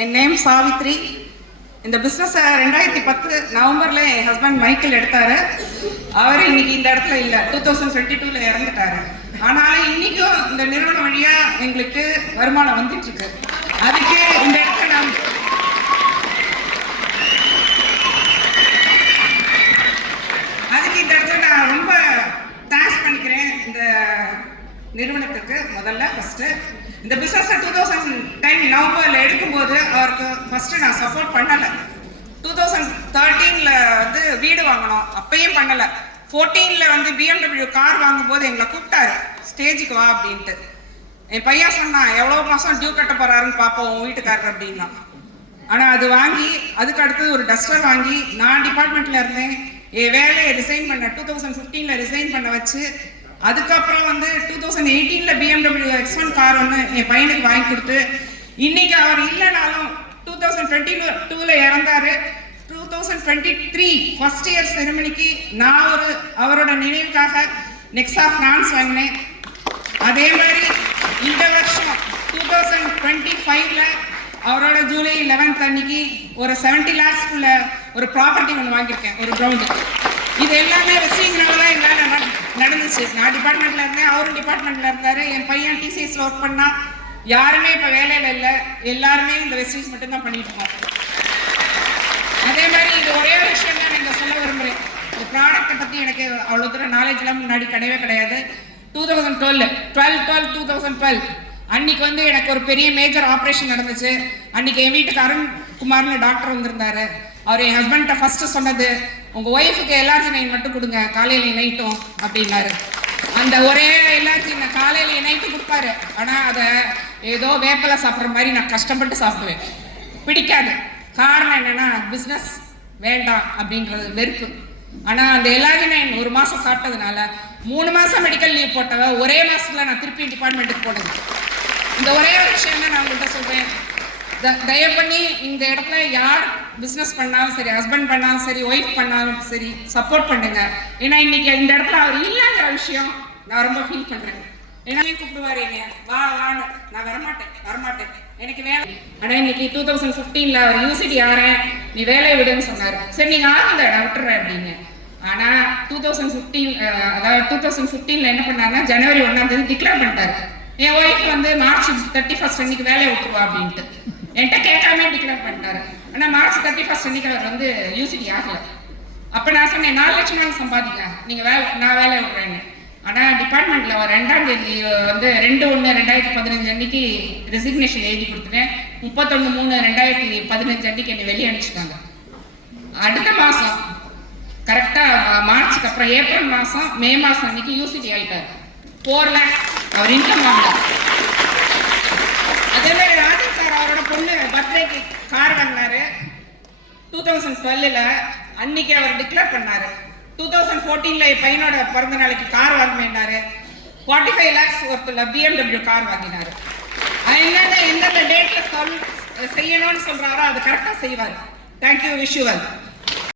என் name Savitri. இந்த பிஸ்னஸை 2010 நவம்பரில் என் ஹஸ்பண்ட் மைக்கேல் எடுத்தார். அவர் இன்னைக்கு இந்த இடத்துல இல்லை, 2022 இறந்துட்டாரு. ஆனாலும் இன்னைக்கும் இந்த நிறுவனம் வழியாக எங்களுக்கு வருமானம் வந்துட்டு இருக்கு. அதுக்கு இந்த இடத்துல நான் ரொம்ப தேங்க்ஸ் பண்ணிக்கிறேன் இந்த நிறுவனத்துக்கு. முதல்ல ஃபர்ஸ்ட் இந்த பிஸ்னஸ் 2010 நவம்பரில் எடுக்கும்போது அவருக்கு ஃபர்ஸ்ட் நான் சப்போர்ட் பண்ணலை. 2013 வந்து வீடு வாங்கணும், அப்பயும் பண்ணலை. 14 BMW கார் வாங்கும்போது எங்களை கூப்பிட்டாரு, ஸ்டேஜுக்கு வா அப்படின்ட்டு. என் பையன் சொன்னான், எவ்வளோ மாதம் டியூ கட்ட போறாருன்னு பார்ப்போம் உன் வீட்டுக்காரர் அப்படின்னா. ஆனால் அது வாங்கி அதுக்கு அடுத்தது ஒரு டஸ்டர் வாங்கி நான் டிபார்ட்மெண்ட்ல இருந்தேன். என் வேலையை ரிசைன் பண்ண 2015 ரிசைன் பண்ண வச்சு அதுக்கப்புறம் 2018 BMW X1 கார் என் பையனுக்கு வாங்கி கொடுத்து இன்னைக்கு அவர் இல்லைனாலும் 2022 இறந்தாரு. 2023 ஃபர்ஸ்ட் இயர் செரிமனிக்கு நான் அவரோட நினைவுக்காக நெக்ஸா பிரான்ஸ் வாங்கினேன். அதே மாதிரி இந்த வருஷம் 2025 அவரோட ஜூலை 11 அன்னைக்கு ஒரு 70 lakhsக்குள்ள ஒரு ப்ராப்பர்ட்டி ஒன்று வாங்கியிருக்கேன், ஒரு கிரவுண்டு. இது எல்லாமே வெஸ்டிங்னால தான் எங்களால் நடந்துச்சு. நான் டிபார்ட்மெண்ட்ல இருந்தேன், அவரும் டிபார்ட்மெண்ட்ல இருந்தாரு. என் பையன் TCSல ஒர்க் பண்ணா. யாருமே இப்போ வேலையில் இல்லை, எல்லாருமே இந்த வெஸ்டிங்ஸ் மட்டும்தான் பண்ணிட்டு இருக்கோம். அதே மாதிரி இது ஒரே ஒரு விஷயம் தான் நீங்கள் சொல்ல விரும்புகிறேன். இந்த ப்ராடக்டை பற்றி எனக்கு அவ்வளோ தூரம் நாலேஜ்லாம் முன்னாடி கிடையாது. 2012 அன்னைக்கு எனக்கு ஒரு பெரிய மேஜர் ஆப்ரேஷன் நடந்துச்சு. அன்னைக்கு என் வீட்டுக்கு அருண்குமார்னு டாக்டர் வந்திருந்தாரு. அவர் என் ஹஸ்பண்ட்ட ஃபர்ஸ்ட் சொன்னது, உங்கள் ஒய்ஃபுக்கு எல்ஆர்ஜினைன் மட்டும் கொடுங்க காலையில் நைட்டும் அப்படின்னாரு. அந்த ஒரே எல்ஆர்ஜின் காலையில் நைட்டு கொடுப்பாரு. ஆனால் அதை ஏதோ வேப்பலை சாப்பிட்ற மாதிரி நான் கஷ்டப்பட்டு சாப்பிடுவேன், பிடிக்காது. காரணம் என்னன்னா பிஸ்னஸ் வேண்டாம் அப்படின்றது வெறுப்பு. ஆனால் அந்த எல்ஆர்ஜினைன் ஒரு மாதம் சாப்பிட்டதுனால 3 மாதம் மெடிக்கல் லீவ் போட்டவ ஒரே மாதத்தில் நான் திருப்பி டிபார்ட்மெண்ட்டுக்கு போனது. இந்த ஒரே ஒரு விஷயம் தான் நான் உங்கள்கிட்ட சொல்கிறேன். தயவு பண்ணி இந்த இடத்துல யார் பிஸ்னஸ் பண்ணாலும் சரி, ஹஸ்பண்ட் பண்ணாலும் சரி, ஒய்ஃப் பண்ணாலும் சரி, சப்போர்ட் பண்ணுங்க. ஏன்னா இன்னைக்கு இந்த இடத்துல அவர் இல்லைங்கிற விஷயம் நான் ரொம்ப ஃபீல் பண்ணுறேன். ஏன்னா கூப்பிடுவார் என்னைய, வான்னு. நான் வரமாட்டேன் எனக்கு வேலை. ஆனால் இன்னைக்கு 2015 அவர் யூசிடி ஆறேன், நீ வேலையை விடுன்னு சொன்னார். சரி நீங்கள் ஆகுங்க, நான் விட்டுறேன் அப்படின்னு. ஆனால் 2015 என்ன பண்ணாருன்னா ஜனவரி 1 டிக்ளேர் பண்ணிட்டாரு. என் ஒய்ஃப் மார்ச் 31 அன்னைக்கு வேலையை விட்டுருவா அப்படின்ட்டு என்கிட்ட கேட்காம டிக்ளேர் பண்ணிட்டாரு. ஆனால் மார்ச் 31 அன்னைக்கு அவர் யூசிடி ஆகலை. அப்போ நான் சொன்னேன், 4 லட்சம் சம்பாதிங்க, நீங்கள் நான் வேலையை விட்றேன்னு. ஆனால் டிபார்ட்மெண்ட்டில் அவர் 2ஆம் தேதி 2/1/2015 அன்னைக்கு ரெசிக்னேஷன் எழுதி கொடுத்துட்டேன். 31/3/2015 அன்னைக்கு என்னை வெளியே அனுப்பிச்சிட்டாங்க. அடுத்த மாதம் கரெக்டாக மார்ச்சுக்கு அப்புறம் ஏப்ரல் மாதம் மே மாதம் அன்னைக்கு யூசிடி ஆகிட்டார். 4 lakhs அவர் இன்கம் வாங்கினார். அதே மாதிரி ராஜன் சார் அவரோட பொண்ணு பர்த்டேக்கு கார் வாங்கினாரு 2012. அன்னைக்கு அவர் டிக்ளேர் பண்ணாரு. 2014 என் பையனோட பிறந்த நாளைக்கு கார் வாங்கினாரு. 45 lakhs ஒருத்தர் BMW கார் வாங்கினாரு. என்னென்ன எந்தெந்த டேட்ல செய்யணும்னு சொல்றாரோ அது கரெக்டாக செய்வார். Thank you, wish you well.